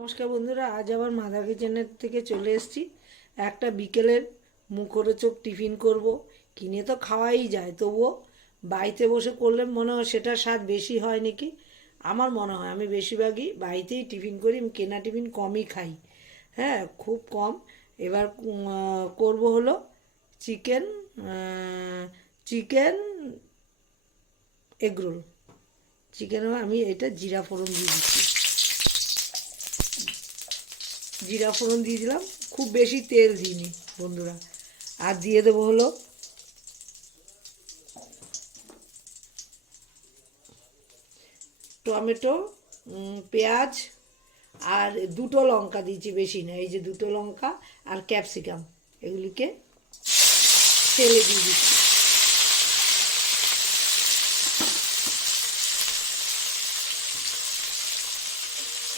নমস্কার বন্ধুরা, আজ আবার মাদার কিচেনের থেকে চলে এসেছি। একটা বিকেলের মুখরোচক টিফিন করব। কিনে তো খাওয়াই যায়, তবুও বাড়িতে বসে করলে মনে হয় সেটার স্বাদ বেশি হয় নাকি? আমার মনে হয়, আমি বেশিরভাগই বাড়িতেই টিফিন করি কেনা টিফিন কমই খাই। হ্যাঁ খুব কম। এবার করব হলো চিকেন চিকেন এগরোল চিকেনও আমি এটা জিরা ফোড়ন দিয়ে দিচ্ছি। জিরা ফোড়ন দিয়ে দিলাম। খুব বেশি তেল দিইনি বন্ধুরা। আর দিয়ে দেবো হলো টমেটো পেঁয়াজ আর দুটো লঙ্কা দিয়েছি বেশি না, এই যে দুটো লঙ্কা আর ক্যাপসিকাম, এগুলিকে তেলে দিয়ে দিচ্ছি।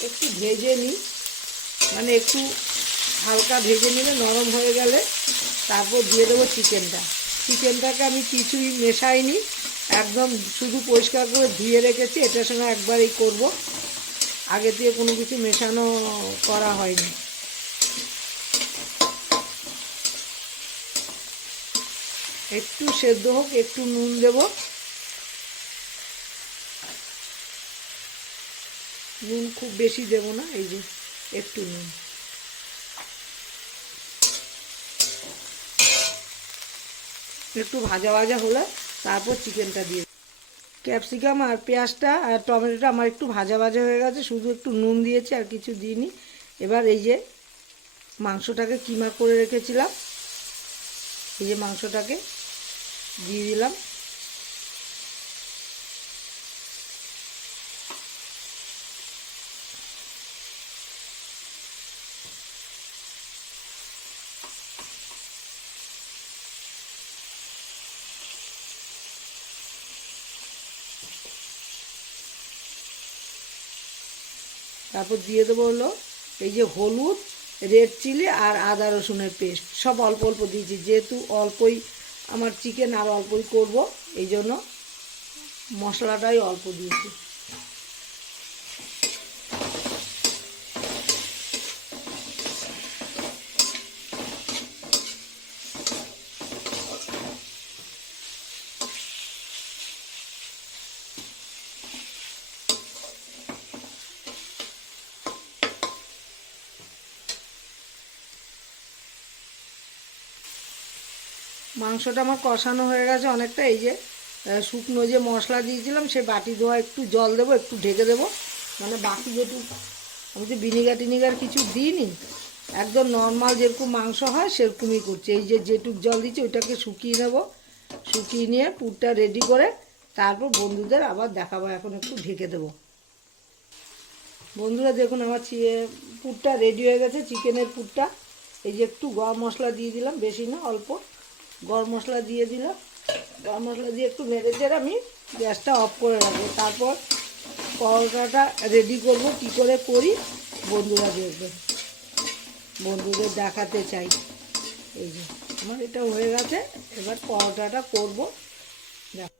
একটু ভেজে নিই। মানে একটু হালকা ভেজে নিলে নরম হয়ে গেলে তারপর দিয়ে দেবো চিকেনটা। চিকেনটাকে আমি কিছুই মেশাইনি, একদম শুধু পরিষ্কার করে ধুয়ে রেখেছি, এটার সঙ্গে একবারই করব। আগে দিয়ে কোনো কিছু মেশানো করা হয়নি। একটু সেদ্ধ হোক, একটু নুন দেব। নুন খুব বেশি দেব না, এই যে একটু নুন। একটু ভাজা ভাজা হলে তারপর চিকেনটা দিয়ে ক্যাপসিকাম আর পেঁয়াজটা আর টমেটোটা আমার একটু ভাজা ভাজা হয়ে গেছে, শুধু একটু নুন দিয়েছি আর কিছু দিইনি। এবার এই যে মাংসটাকে কিমা করে রেখেছিলাম, এই যে মাংসটাকে দিয়ে দিলাম। তারপর দিয়ে দেবো হলো এই যে হলুদ রেড চিলি আর আদা রসুনের পেস্ট সব অল্প অল্প দিয়েছি, যেহেতু অল্পই আমার চিকেন আর অল্পই করব, এই জন্য মশলাটাই অল্প দিয়েছি। মাংসটা আমার কষানো হয়ে গেছে অনেকটা, এই যে শুকনো যে মশলা দিয়েছিলাম সে বাটি ধোয়া একটু জল দেবো, একটু ঢেকে দেবো। মানে বাকি যেটুকু আমি তো ভিনিগার টিনিগার কিছু দিইনি। একদম নর্মাল যেরকম মাংস হয়, সেরকমই করছি। এই যে যেটুক জল দিচ্ছি ওইটাকে শুকিয়ে নেব। শুকিয়ে নিয়ে পুরটা রেডি করে তারপর বন্ধুদের আবার দেখাবো, এখন একটু ঢেকে দেবো। বন্ধুরা, দেখুন আমার চি- পুরটা রেডি হয়ে গেছে, চিকেনের পুরটা। এই যে একটু গরম মশলা দিয়ে দিলাম, বেশি না, অল্প। গরম মশলা দিয়ে দিলাম গরম মশলা দিয়ে একটু নেড়ে চেড়ে আমি গ্যাসটা অফ করে রাখব। তারপর পরোটাটা রেডি করব। কি করে করি? বন্ধুরা দেখবে। বন্ধুদের দেখাতে চাই। এই যে, আমার এটা হয়ে গেছে। এবার পরোটাটা করব। দেখ,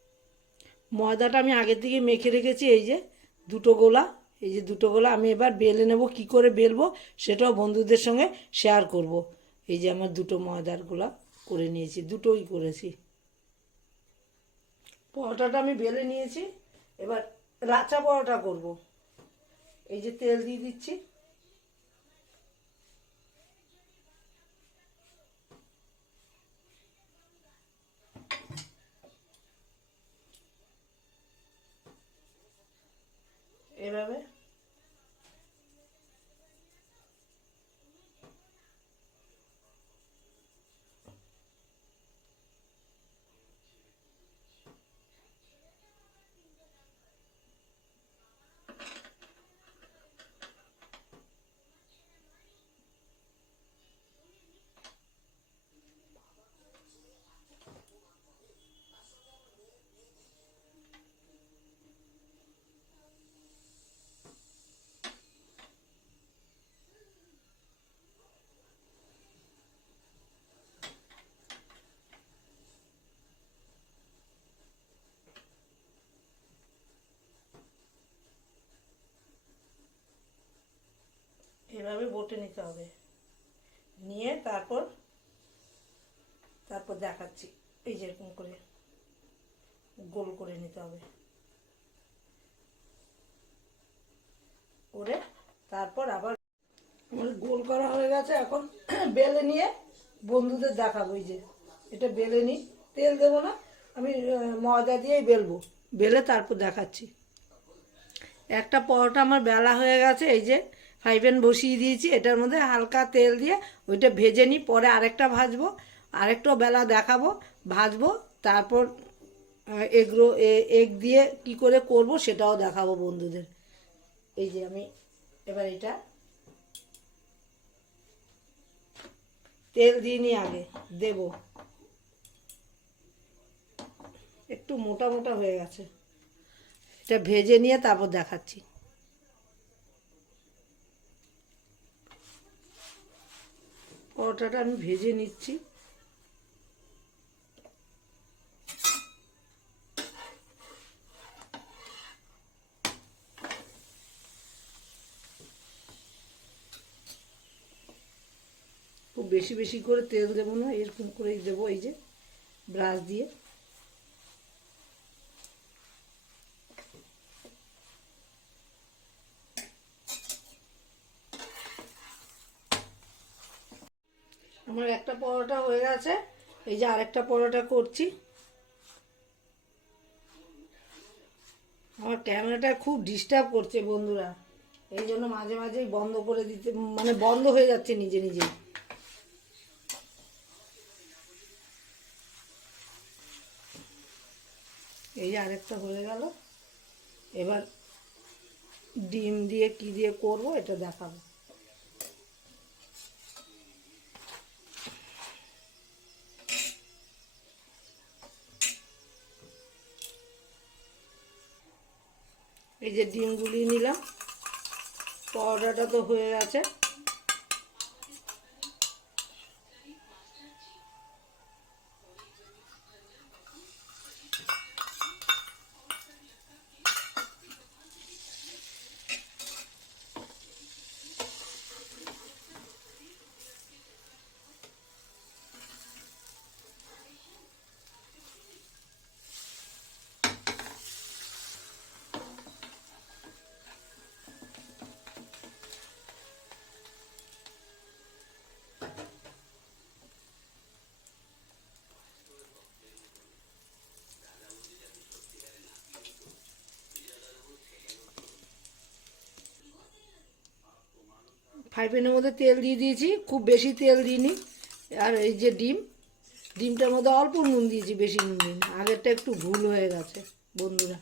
ময়দাটা আমি আগে থেকে মেখে রেখেছি। এই যে, দুটো গোলা। এই যে, দুটো গোলা আমি এবার বেলে নেব। কি করে বেলবো? সেটাও বন্ধুদের সঙ্গে শেয়ার করব। এই যে, আমার দুটো ময়দার গোলা। করে নিয়েছি, দুটোই করেছি। পরোটাটা আমি বেলে নিয়েছি, এবার রাচা পরোটা করব। এই যে তেল দিয়ে দিচ্ছি। বটে নিতে হবে। নিয়ে তারপর তারপর দেখাচ্ছি। এই যেরকম করে গোল করে নিতে হবে। করে তারপর আবার আমার গোল করা হয়ে গেছে এখন। বেলে নিয়ে বন্ধুদের দেখাবো এই যে। এটা বেলে নিই। তেল দেবো না, আমি ময়দা দিয়েই বেলবো। বেলে তারপর দেখাচ্ছি। একটা পরোটা আমার বেলা হয়ে গেছে, এই যে ফ্রাইপ্যান বসিয়ে দিয়েছি, এটার মধ্যে হালকা তেল দিয়ে ওইটা ভেজে নিই, পরে আরেকটা ভাজবো, আরেকটা বেলা দেখাবো, ভাজবো, তারপর এগরো এগ দিয়ে কি করে করব সেটাও দেখাবো বন্ধুদের। এই যে আমি এবার এটা তেল দিইনি আগে, দেব। একটু মোটা মোটা হয়ে গেছে। এটা ভেজে নিয়ে তারপর দেখাচ্ছি। পরোটাটা আমি ভেজে নিচ্ছি। খুব বেশি বেশি করে তেল দেবো না, এরকম করেই দেবো এই যে ব্রাশ দিয়ে। আমার একটা পরোটা হয়ে গেছে। এই যে আরেকটা পরোটা করছি। আমার ক্যামেরাটা খুব ডিস্টার্ব করছে বন্ধুরা। এই জন্য মাঝে মাঝেই বন্ধ করে দিতে মানে বন্ধ হয়ে যাচ্ছে নিজে নিজে। এই যে আরেকটা হয়ে গেল। এবার ডিম দিয়ে কি দিয়ে করব এটা দেখাবো। এই যে ডিমগুলি নিলাম পরোটাটা তো হয়ে গেছে। ফ্রাই প্যানের মধ্যে তেল দিয়ে দিয়েছি, খুব বেশি তেল দিইনি। আর এই যে ডিম, ডিমটার মধ্যে অল্প নুন দিয়েছি, বেশি নুন দিইনি। আগেরটা একটু ভুল হয়ে গেছে, বন্ধুরা।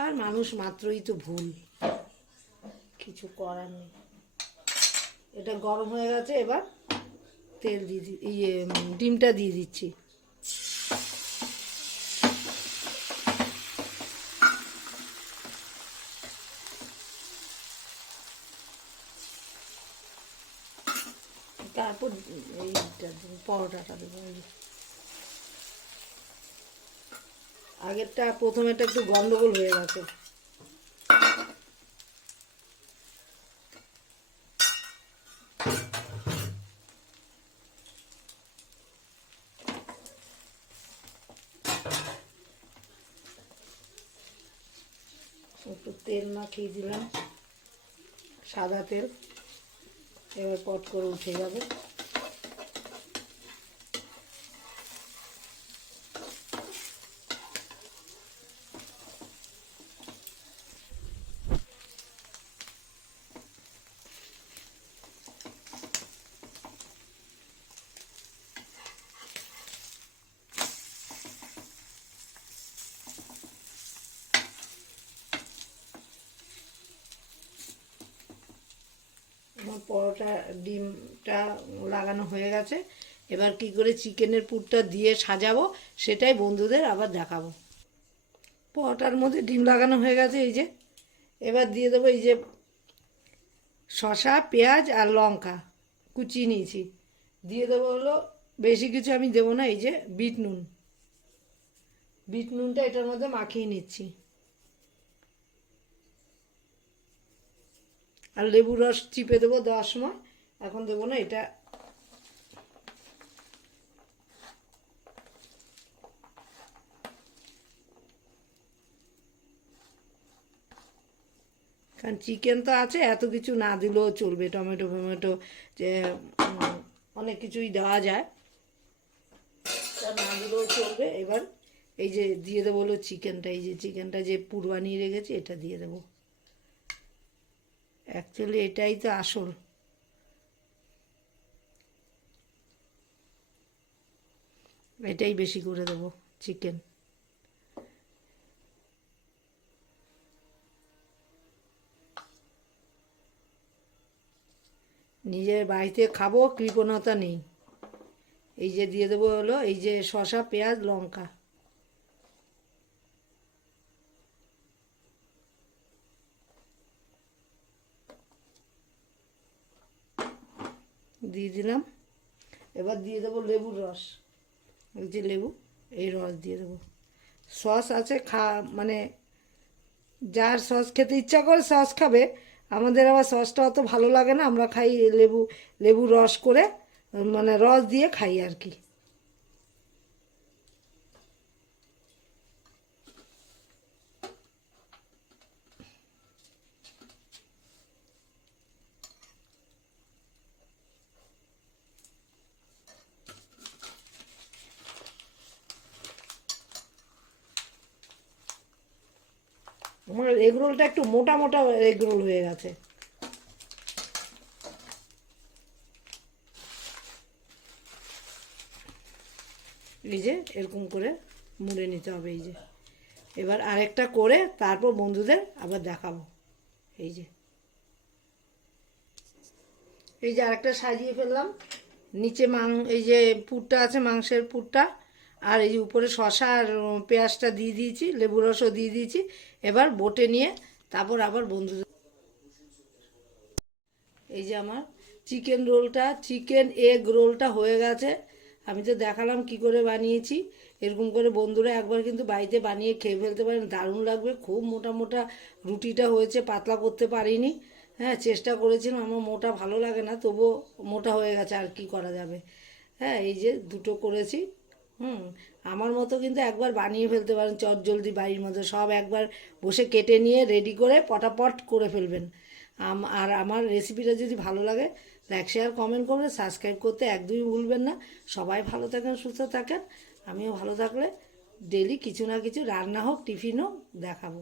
আর মানুষ মাত্রই তো ভুল। কিছু করার নেই। এটা গরম হয়ে গেছে, এবার তেল দিয়ে দি ইয়ে ডিমটা দিয়ে দিচ্ছি। তারপর এইটা দেবো, পরোটাটা দেবো। আগেরটা প্রথমেটা একটু গন্ডগোল হয়ে গেছে একটু তেল মাখিয়ে দিলাম সাদা তেল এবার পট করে উঠে যাবে। আমার পরোটা, ডিমটা লাগানো হয়ে গেছে। এবার কি করে চিকেনের পুরটা দিয়ে সাজাবো, সেটাই বন্ধুদের আবার দেখাবো। পরোটার মধ্যে ডিম লাগানো হয়ে গেছে, এই যে। এবার দিয়ে দেবো এই যে শসা, পেঁয়াজ আর লঙ্কা, কুচিয়ে নিয়েছি। দিয়ে দেবো হলো, বেশি কিছু আমি দেবো না, এই যে বিট নুন। বিট নুনটা এটার মধ্যে মাখিয়ে নিচ্ছি। আর লেবু রস চিপে দেবো দেওয়ার সময়। এখন দেবো না, এটা কারণ চিকেন তো আছে, এত কিছু না দিলেও চলবে। টমেটো, ফমেটো, যে অনেক কিছুই দেওয়া যায়। না দিলেও চলবে। এবার এই যে দিয়ে দেবো হলো চিকেনটা, এই যে চিকেনটা যে পুর রেখেছি, এটা দিয়ে দেবো। অ্যাকচুয়ালি এটাই তো আসল। এটাই বেশি করে দেবো চিকেন নিজের বাড়িতে খাব, কৃপণতা নেই। এই যে দিয়ে দেবো হলো, এই যে শসা, পেঁয়াজ, লঙ্কা। দিয়ে দিলাম। এবার দিয়ে দেবো লেবুর রস। এই যে লেবু, এই রস দিয়ে দেবো। সস আছে, খা মানে যার সস খেতে ইচ্ছা করে সস খাবে। আমাদের আবার সসটা অত ভালো লাগে না, আমরা খাই লেবু লেবু রস করে মানে রস দিয়ে খাই আর কি। আমার এগরোলটা একটু মোটা মোটা এগরোল হয়ে গেছে। এই যে এরকম করে মুড়ে নিতে হবে, এই যে। এবার আরেকটা করে তারপর বন্ধুদের আবার দেখাবো, এই যে। এই যে আরেকটা সাজিয়ে ফেললাম। নিচে মাং এই যে পুরটা আছে, মাংসের পুরটা। আর এই উপরে শশা আর পেঁয়াজটা দিয়ে দিয়েছি, লেবু রসও দিয়ে দিয়েছি। এবার বোটে নিয়ে তারপর আবার বন্ধুদের এই যে আমার চিকেন রোলটা, চিকেন এগ রোলটা হয়ে গেছে। আমি তো দেখালাম কি করে বানিয়েছি। এরকম করে বন্ধুরা একবার কিন্তু বাড়িতে বানিয়ে খেয়ে ফেলতে পারেন, দারুণ লাগবে। খুব মোটা মোটা রুটিটা হয়েছে, পাতলা করতে পারিনি। হ্যাঁ চেষ্টা করেছিলাম, আমার মোটা ভালো লাগে না, তবুও মোটা হয়ে গেছে, আর কি করা যাবে। হ্যাঁ এই যে দুটো করেছি। হুম, আমার মতো কিন্তু একবার বানিয়ে ফেলতে পারেন, চট জলদি বাড়ির মধ্যে সব একবার বসে কেটে নিয়ে রেডি করে পটাপট করে ফেলবেন। আর আমার রেসিপিটা যদি ভালো লাগে লাইক শেয়ার কমেন্ট করবেন সাবস্ক্রাইব করতে একদমই ভুলবেন না। সবাই ভালো থাকেন, সুস্থ থাকেন। আমিও ভালো থাকলে ডেলি কিছু না কিছু রান্না হোক টিফিন হোক, দেখাবো।